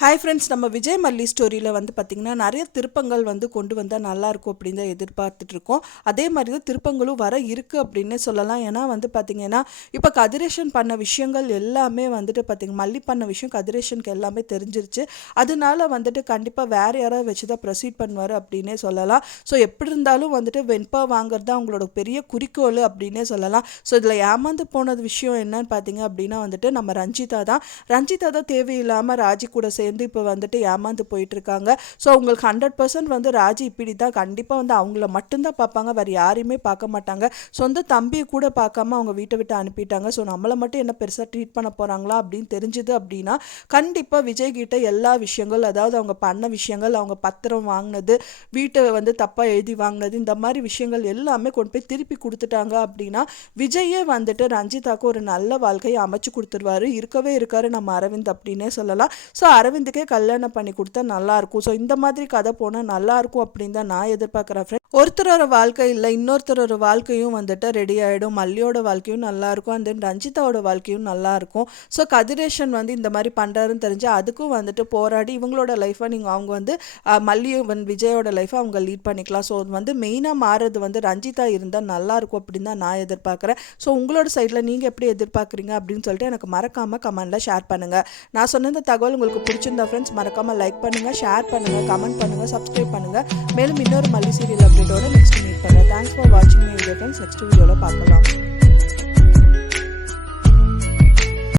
Hi friends, நம்ம விஜய் மல்லி ஸ்டோரியில் வந்து பார்த்திங்கன்னா நிறைய திருப்பங்கள் வந்து கொண்டு வந்தால் நல்லாயிருக்கும் அப்படின்னு தான் எதிர்பார்த்துட்ருக்கோம். அதே மாதிரி தான் திருப்பங்களும் வர இருக்குது அப்படின்னு சொல்லலாம். ஏன்னா வந்து பார்த்திங்கன்னா இப்போ கதிரேஷன் பண்ண விஷயங்கள் எல்லாமே வந்துட்டு மல்லி பண்ண விஷயம் கதிரேஷனுக்கு எல்லாமே தெரிஞ்சிருச்சு. அதனால வந்துட்டு கண்டிப்பாக வேறு யாராவது வச்சு தான் ப்ரொசீட் பண்ணுவார் அப்படின்னே சொல்லலாம். ஸோ எப்படி இருந்தாலும் வந்துட்டு வெண்பா வாங்குறது தான் அவங்களோட பெரிய குறிக்கோள் அப்படின்னே சொல்லலாம். ஸோ இதில் ஏமாந்து போனது விஷயம் என்னன்னு பார்த்தீங்க அப்படின்னா வந்துட்டு நம்ம ரஞ்சிதா தான் தேவையில்லாமல் ராஜி கூட இப்போ வந்துட்டு ஏமாந்து போயிட்டு இருக்காங்க. ஸோ அவங்களுக்கு 100% வந்து ராஜி இப்படி தான் கண்டிப்பாக வந்து அவங்கள மட்டும்தான் பார்ப்பாங்க, வேறு யாரையுமே பார்க்க மாட்டாங்க. சொந்த தம்பியை கூட பார்க்காம அவங்க வீட்டை விட்டு அனுப்பிட்டாங்க. ஸோ நம்மளை மட்டும் என்ன பெருசாக ட்ரீட் பண்ண போகிறாங்களா அப்படின்னு தெரிஞ்சுது அப்படின்னா கண்டிப்பாக விஜய் கிட்ட எல்லா விஷயங்கள், அதாவது அவங்க பண்ண விஷயங்கள், அவங்க பத்திரம் வாங்கினது, வீட்டை வந்து தப்பாக எழுதி வாங்கினது, இந்த மாதிரி விஷயங்கள் எல்லாமே கொண்டு போய் திருப்பி கொடுத்துட்டாங்க அப்படின்னா விஜயே வந்துட்டு ரஞ்சிதாவுக்கு ஒரு நல்ல வாழ்க்கையை அமைச்சு கொடுத்துருவாரு. இருக்கவே இருக்காரு நம்ம அரவிந்த் அப்படின்னே சொல்லலாம். ஸோ அரவிந்துக்கே கல்யாணம் பண்ணி கொடுத்தா நல்லாயிருக்கும். ஸோ இந்த மாதிரி கதை போனால் நல்லாயிருக்கும் அப்படின்னு தான் நான் எதிர்பார்க்குறேன் ஃப்ரெண்ட். ஒருத்தரோட வாழ்க்கை இல்லை, இன்னொருத்தரோட வாழ்க்கையும் வந்துட்டு ரெடி ஆகிடும். மல்லியோட வாழ்க்கையும் நல்லாயிருக்கும், அண்ட் தென் ரஞ்சிதாவோட வாழ்க்கையும் நல்லாயிருக்கும். ஸோ கதிரேஷன் வந்து இந்த மாதிரி பண்ணுறாருன்னு தெரிஞ்சு அதுக்கும் வந்துட்டு போராடி இவங்களோட லைஃப்பை அவங்க வந்து மல்லியும் விஜயோட லைஃப்பை அவங்க லீட் பண்ணிக்கலாம். ஸோ வந்து மெயினாக மாறுறது வந்து ரஞ்சிதா இருந்தால் நல்லாயிருக்கும் அப்படின்னு தான் நான் எதிர்பார்க்குறேன். ஸோ உங்களோட சைடில் நீங்கள் எப்படி எதிர்பார்க்குறீங்க அப்படின்னு சொல்லிட்டு எனக்கு மறக்காமல் கமெண்ட்டில் ஷேர் பண்ணுங்கள். நான் சொன்ன இந்த தகவல் உங்களுக்கு பிடிச்சிருந்தா ஃப்ரெண்ட்ஸ் மறக்காமல் லைக் பண்ணுங்கள், ஷேர் பண்ணுங்கள், கமெண்ட் பண்ணுங்கள், சப்ஸ்கிரைப் பண்ணுங்கள். மேலும் இன்னொரு மல்லி சீரியல் அப்டேட்டோட நெக்ஸ்ட் மீட் பண்ணுறேன். தேங்க்ஸ் ஃபார் வாட்சிங் மீ வீடியோ ஃப்ரெண்ட்ஸ். நெக்ஸ்ட் வீடியோவில் பார்க்கலாம்.